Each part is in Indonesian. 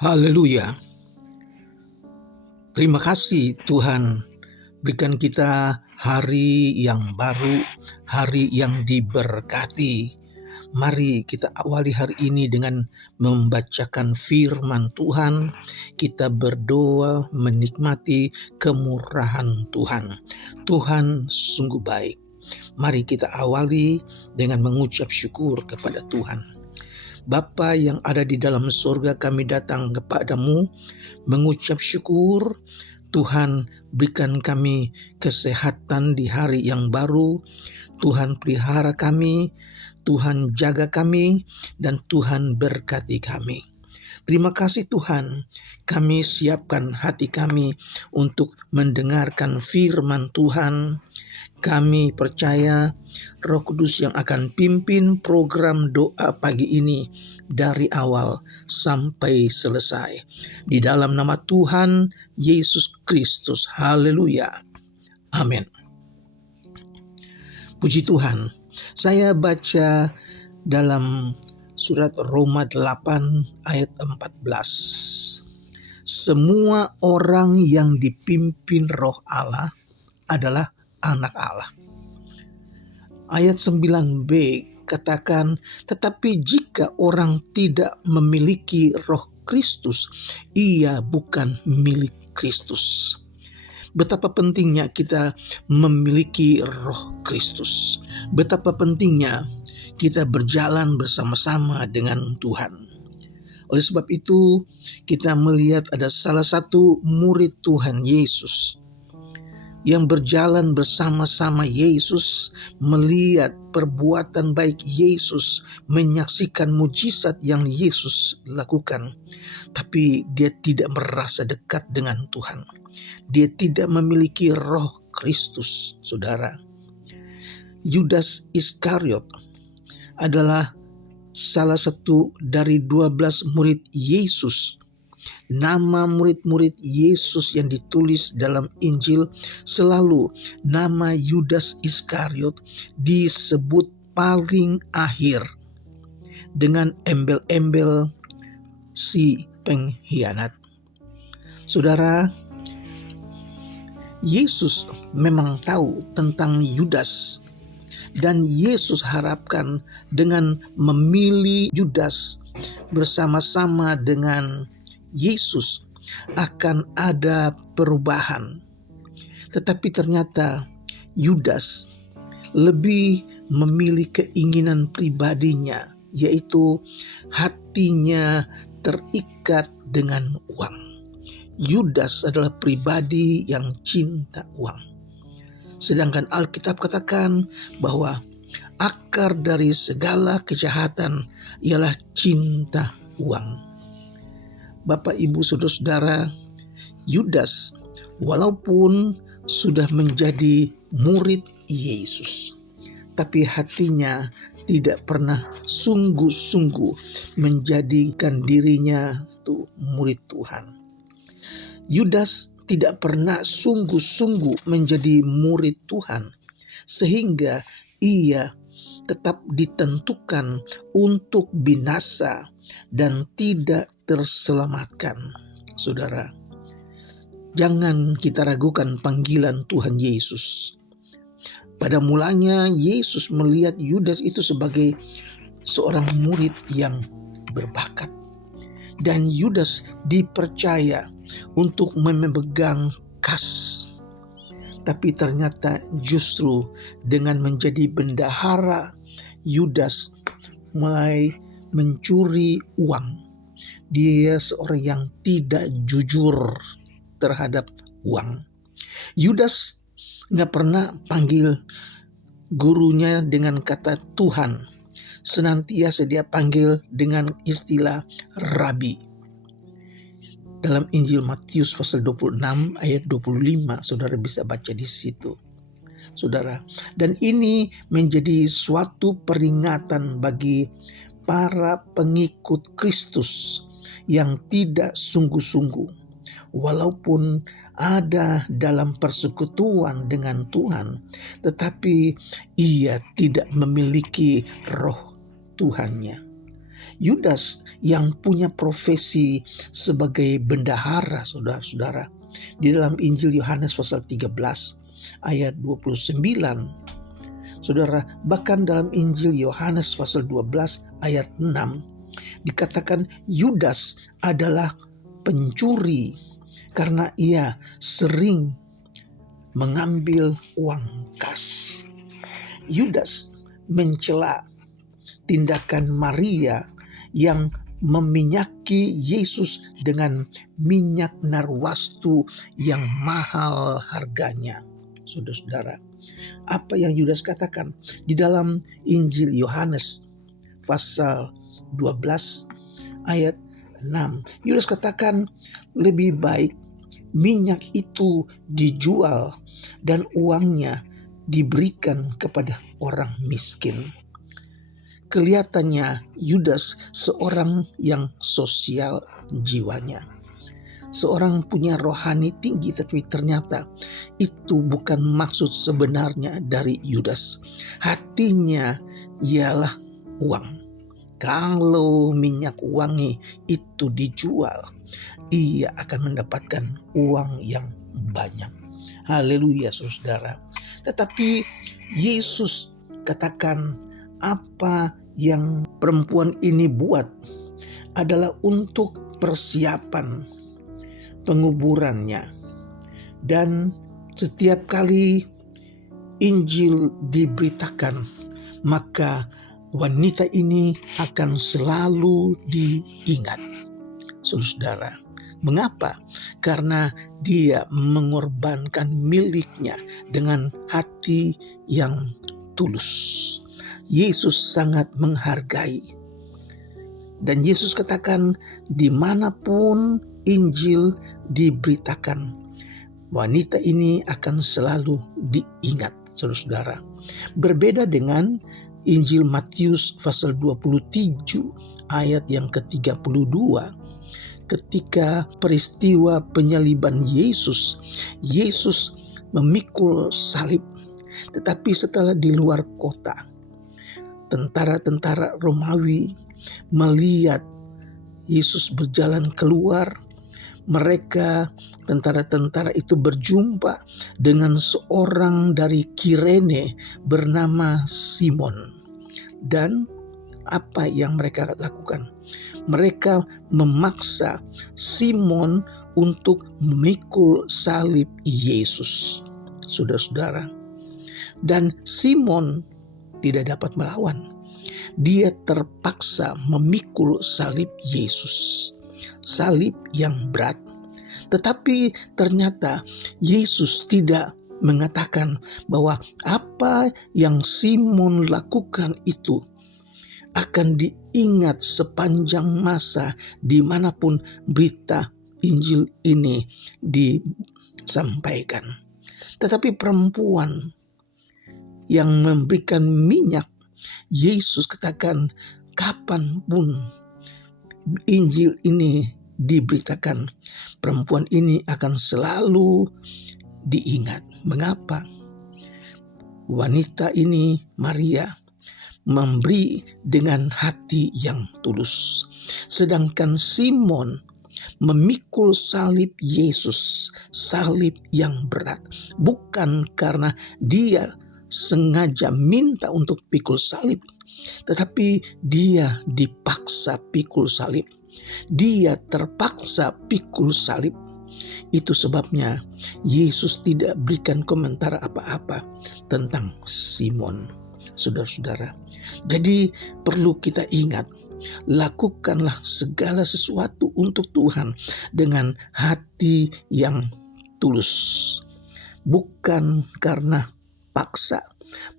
Haleluya. Terima kasih Tuhan berikan kita hari yang baru, hari yang diberkati. Mari kita awali hari ini dengan membacakan firman Tuhan. Kita berdoa menikmati kemurahan Tuhan. Tuhan sungguh baik. Mari kita awali dengan mengucap syukur kepada Tuhan. Bapa yang ada di dalam surga, kami datang kepadamu mengucap syukur. Tuhan, berikan kami kesehatan di hari yang baru. Tuhan pelihara kami, Tuhan jaga kami, dan Tuhan berkati kami. Terima kasih Tuhan, kami siapkan hati kami untuk mendengarkan firman Tuhan. Kami percaya Roh Kudus yang akan pimpin program doa pagi ini dari awal sampai selesai. Di dalam nama Tuhan Yesus Kristus. Haleluya. Amin. Puji Tuhan. Saya baca dalam surat Roma 8 ayat 14. Semua orang yang dipimpin Roh Allah adalah anak Allah. Ayat 9b katakan, tetapi jika orang tidak memiliki Roh Kristus, ia bukan milik Kristus. Betapa pentingnya kita memiliki Roh Kristus. Betapa pentingnya kita berjalan bersama-sama dengan Tuhan. Oleh sebab itu, kita melihat ada salah satu murid Tuhan Yesus yang berjalan bersama-sama Yesus, melihat perbuatan baik Yesus, menyaksikan mujizat yang Yesus lakukan. Tapi dia tidak merasa dekat dengan Tuhan. Dia tidak memiliki Roh Kristus, saudara. Yudas Iskariot adalah salah satu dari 12 murid Yesus. Nama murid-murid Yesus yang ditulis dalam Injil selalu nama Yudas Iskariot disebut paling akhir dengan embel-embel si pengkhianat. Saudara, Yesus memang tahu tentang Yudas, dan Yesus harapkan dengan memilih Yudas bersama-sama dengan Yesus akan ada perubahan. Tetapi ternyata Yudas lebih memilih keinginan pribadinya, yaitu hatinya terikat dengan uang. Yudas adalah pribadi yang cinta uang. Sedangkan Alkitab katakan bahwa akar dari segala kejahatan ialah cinta uang. Bapak, Ibu, Saudara-saudara, Yudas walaupun sudah menjadi murid Yesus, tapi hatinya tidak pernah sungguh-sungguh menjadikan dirinya itu murid Tuhan. Yudas tidak pernah sungguh-sungguh menjadi murid Tuhan, sehingga ia tetap ditentukan untuk binasa dan tidak terselamatkan. Saudara, jangan kita ragukan panggilan Tuhan Yesus. Pada mulanya Yesus melihat Yudas itu sebagai seorang murid yang berbakat, dan Yudas dipercaya untuk memegang kas. Tapi ternyata justru dengan menjadi bendahara, Yudas mulai mencuri uang. Dia seorang yang tidak jujur terhadap uang. Yudas gak pernah panggil gurunya dengan kata Tuhan. Senantiasa dia panggil dengan istilah Rabi. Dalam Injil Matius pasal 26 ayat 25, saudara bisa baca di situ. Saudara, dan ini menjadi suatu peringatan bagi para pengikut Kristus yang tidak sungguh-sungguh, walaupun ada dalam persekutuan dengan Tuhan, tetapi ia tidak memiliki roh Tuhannya. Yudas yang punya profesi sebagai bendahara, saudara-saudara. Di dalam Injil Yohanes pasal 13 ayat 29, saudara, bahkan dalam Injil Yohanes pasal 12 ayat 6 dikatakan Yudas adalah pencuri karena ia sering mengambil uang kas. Yudas mencela tindakan Maria yang meminyaki Yesus dengan minyak narwastu yang mahal harganya. Saudara-saudara, apa yang Yudas katakan di dalam Injil Yohanes pasal 12 ayat 6. Yudas katakan lebih baik minyak itu dijual dan uangnya diberikan kepada orang miskin. Kelihatannya Yudas seorang yang sosial jiwanya. Seorang punya rohani tinggi, tapi ternyata itu bukan maksud sebenarnya dari Yudas. Hatinya ialah uang. Kalau minyak wangi itu dijual, ia akan mendapatkan uang yang banyak. Haleluya, saudara. Tetapi Yesus katakan apa yang perempuan ini buat adalah untuk persiapan penguburannya. Dan setiap kali Injil diberitakan, maka wanita ini akan selalu diingat. Saudara, mengapa? Karena dia mengorbankan miliknya dengan hati yang tulus. Yesus sangat menghargai. Dan Yesus katakan, dimanapun Injil diberitakan, wanita ini akan selalu diingat, saudara-saudara. Berbeda dengan Injil Matius pasal 27 ayat yang ke-32. Ketika peristiwa penyaliban Yesus memikul salib. Tetapi setelah di luar kota, tentara-tentara Romawi melihat Yesus berjalan keluar. Mereka, tentara-tentara itu, berjumpa dengan seorang dari Kirene bernama Simon. Dan apa yang mereka lakukan? Mereka memaksa Simon untuk memikul salib Yesus, saudara-saudara. Dan Simon tidak dapat melawan. Dia terpaksa memikul salib Yesus, salib yang berat. Tetapi ternyata Yesus tidak mengatakan bahwa apa yang Simon lakukan itu akan diingat sepanjang masa dimanapun berita Injil ini disampaikan. Tetapi perempuan yang memberikan minyak, Yesus katakan kapanpun Injil ini diberitakan, perempuan ini akan selalu diingat. Mengapa? Wanita ini, Maria, memberi dengan hati yang tulus. Sedangkan Simon memikul salib Yesus, salib yang berat. Bukan karena dia sengaja minta untuk pikul salib, tetapi dia dipaksa pikul salib. Dia terpaksa pikul salib. Itu sebabnya Yesus tidak berikan komentar apa-apa tentang Simon, saudara-saudara. Jadi perlu kita ingat, lakukanlah segala sesuatu untuk Tuhan dengan hati yang tulus. Bukan karena paksa,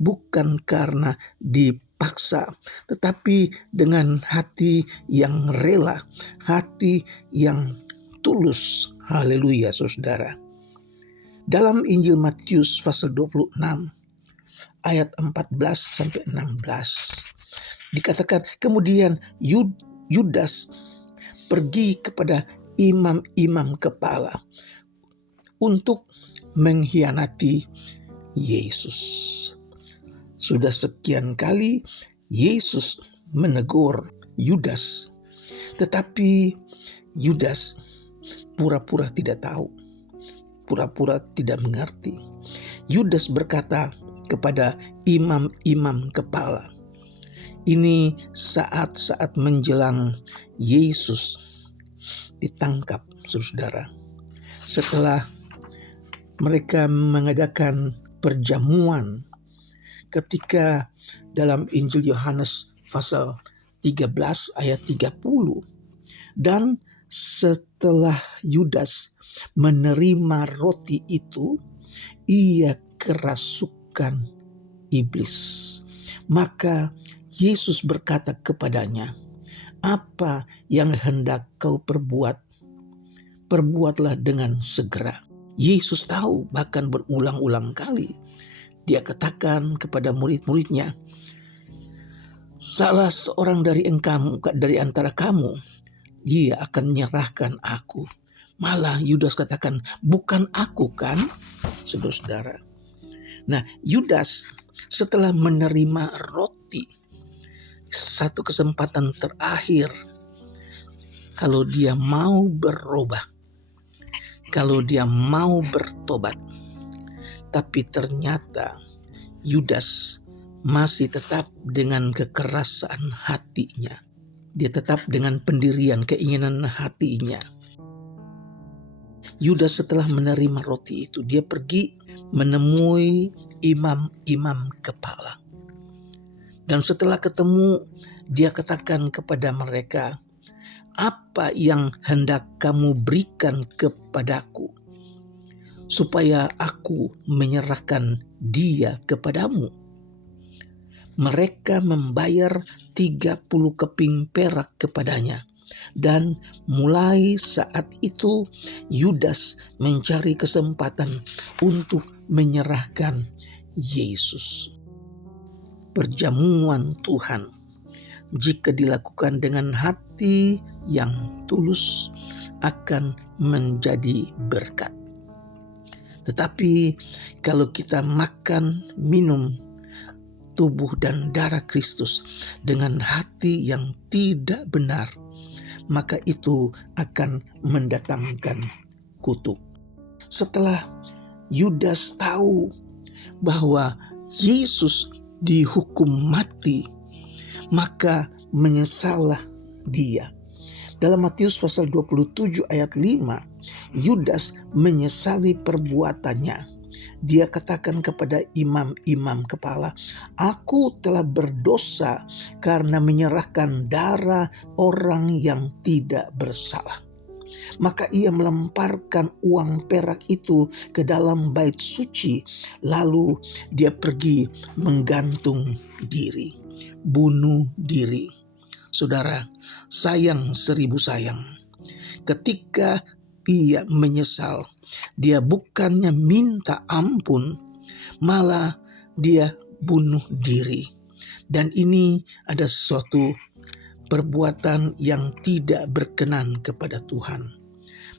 bukan karena dipaksa, tetapi dengan hati yang rela, hati yang tulus. Haleluya, saudara. Dalam Injil Matius pasal 26 ayat 14 sampai 16 dikatakan, kemudian Yudas pergi kepada imam-imam kepala untuk mengkhianati Yesus. Sudah sekian kali Yesus menegur Yudas. Tetapi Yudas pura-pura tidak tahu, pura-pura tidak mengerti. Yudas berkata kepada imam-imam kepala, ini saat-saat menjelang Yesus ditangkap, saudara. Setelah mereka mengadakan perjamuan ketika dalam Injil Yohanes pasal 13 ayat 30, dan setelah Yudas menerima roti itu, ia kerasukan iblis. Maka Yesus berkata kepadanya, apa yang hendak kau perbuat? Perbuatlah dengan segera. Yesus tahu, bahkan berulang-ulang kali dia katakan kepada murid-muridnya, salah seorang dari antara kamu, dia akan menyerahkan aku. Malah Yudas katakan, bukan aku kan, saudara-saudara. Nah, Yudas setelah menerima roti, satu kesempatan terakhir, kalau dia mau berubah, kalau dia mau bertobat, tapi ternyata Yudas masih tetap dengan kekerasan hatinya. Dia tetap dengan pendirian keinginan hatinya. Yudas setelah menerima roti itu, dia pergi menemui imam-imam kepala. Dan setelah ketemu, dia katakan kepada mereka, apa yang hendak kamu berikan kepadaku, supaya aku menyerahkan dia kepadamu? Mereka membayar 30 keping perak kepadanya. Dan mulai saat itu Yudas mencari kesempatan untuk menyerahkan Yesus. Perjamuan Tuhan, jika dilakukan dengan hati yang tulus, akan menjadi berkat. Tetapi kalau kita makan, minum tubuh dan darah Kristus dengan hati yang tidak benar, maka itu akan mendatangkan kutuk. Setelah Yudas tahu bahwa Yesus dihukum mati, maka menyesallah dia. Dalam Matius pasal 27 ayat 5, Yudas menyesali perbuatannya. Dia katakan kepada imam-imam kepala, aku telah berdosa karena menyerahkan darah orang yang tidak bersalah. Maka ia melemparkan uang perak itu ke dalam bait suci, lalu dia pergi menggantung diri, bunuh diri. Saudara, sayang 1000 sayang. Ketika ia menyesal, dia bukannya minta ampun, malah dia bunuh diri. Dan ini ada suatu perbuatan yang tidak berkenan kepada Tuhan.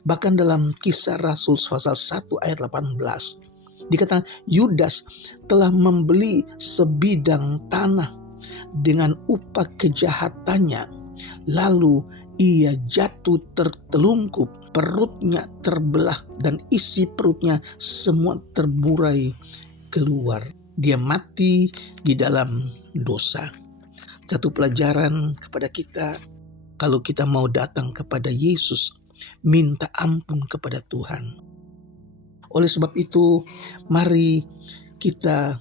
Bahkan dalam Kisah Rasul pasal 1 ayat 18, dikatakan Yudas telah membeli sebidang tanah dengan upah kejahatannya, lalu ia jatuh tertelungkup, perutnya terbelah dan isi perutnya semua terburai keluar. Dia mati di dalam dosa. Satu pelajaran kepada kita, kalau kita mau datang kepada Yesus, minta ampun kepada Tuhan. Oleh sebab itu, mari kita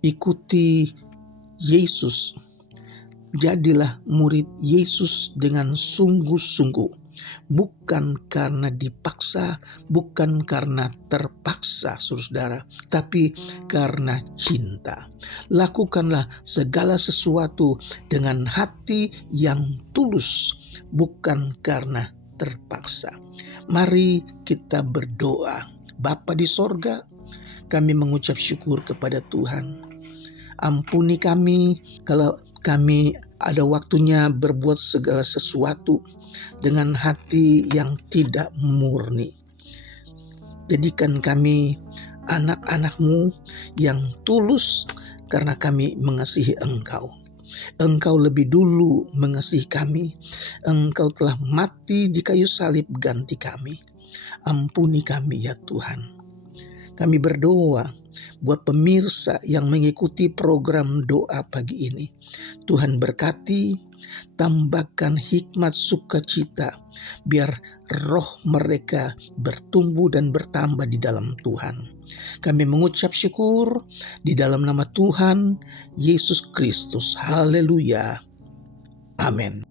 ikuti Yesus. Jadilah murid Yesus dengan sungguh-sungguh, bukan karena dipaksa, bukan karena terpaksa, saudara, tapi karena cinta. Lakukanlah segala sesuatu dengan hati yang tulus, bukan karena terpaksa. Mari kita berdoa. Bapa di sorga, kami mengucap syukur kepada Tuhan. Ampuni kami kalau kami ada waktunya berbuat segala sesuatu dengan hati yang tidak murni. Jadikan kami anak-anak-Mu yang tulus karena kami mengasihi Engkau. Engkau lebih dulu mengasihi kami. Engkau telah mati di kayu salib ganti kami. Ampuni kami ya Tuhan. Kami berdoa buat pemirsa yang mengikuti program doa pagi ini. Tuhan berkati, tambahkan hikmat sukacita, biar roh mereka bertumbuh dan bertambah di dalam Tuhan. Kami mengucap syukur di dalam nama Tuhan Yesus Kristus. Haleluya. Amin.